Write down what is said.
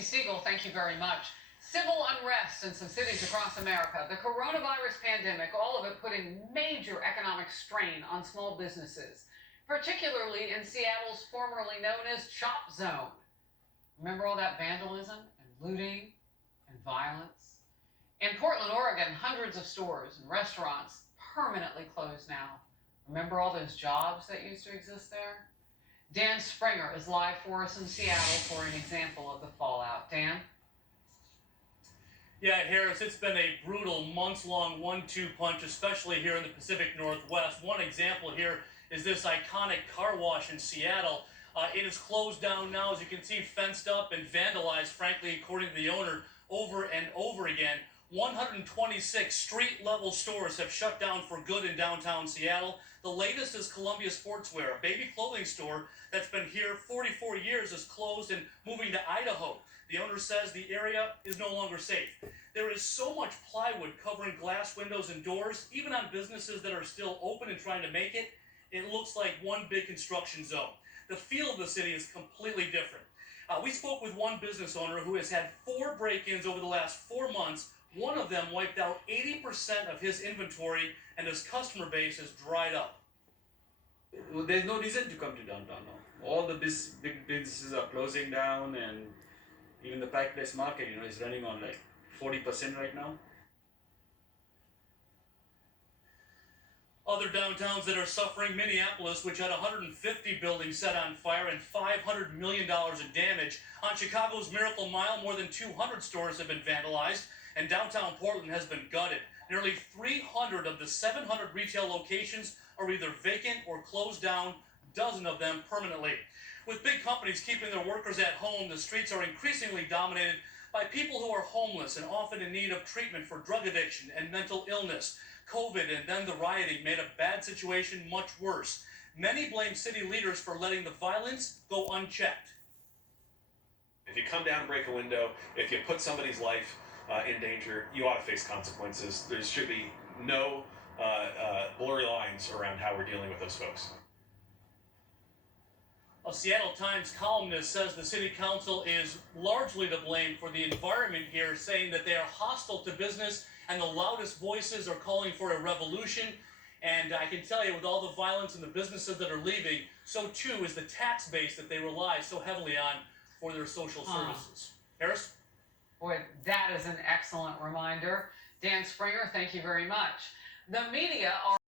Tracy Siegel, thank you very much. Civil unrest in some cities across America, the coronavirus pandemic, all of it putting major economic strain on small businesses, particularly in Seattle's formerly known as Chop Zone. Remember all that vandalism and looting and violence? In Portland, Oregon, hundreds of stores and restaurants permanently closed now. Remember all those jobs that used to exist there? Dan Springer is live for us in Seattle for an example of the fallout. Dan? Yeah, Harris, it's been a brutal months-long 1-2 punch, especially here in the Pacific Northwest. One example here is this iconic car wash in Seattle. It is closed down now, as you can see, fenced up and vandalized, frankly, according to the owner, over and over again. 126 street-level stores have shut down for good in downtown Seattle. The latest is Columbia Sportswear, a baby clothing store that's been here 44 years, is closed and moving to Idaho. The owner says the area is no longer safe. There is so much plywood covering glass windows and doors, even on businesses that are still open and trying to make it. It looks like one big construction zone. The feel of the city is completely different. We spoke with one business owner who has had 4 break-ins over the last 4 months. One of them wiped out 80% of his inventory, and his customer base has dried up. There's no reason to come to downtown now. All the big businesses are closing down, and even the Pike Place Market, is running on like 40% right now. Other downtowns that are suffering, Minneapolis, which had 150 buildings set on fire and $500 million in damage. On Chicago's Miracle Mile, more than 200 stores have been vandalized, and downtown Portland has been gutted. Nearly 300 of the 700 retail locations are either vacant or closed down, a dozen of them permanently. With big companies keeping their workers at home, the streets are increasingly dominated by people who are homeless and often in need of treatment for drug addiction and mental illness. COVID and then the rioting made a bad situation much worse. Many blame city leaders for letting the violence go unchecked. If you come down and break a window, if you put somebody's life in danger, you ought to face consequences. There should be no blurry lines around how we're dealing with those folks. A Seattle Times columnist says the city council is largely to blame for the environment here, saying that they are hostile to business and the loudest voices are calling for a revolution. And I can tell you, with all the violence and the businesses that are leaving, so too is the tax base that they rely so heavily on for their social services. Harris? Boy, that is an excellent reminder. Dan Springer, thank you very much. The media are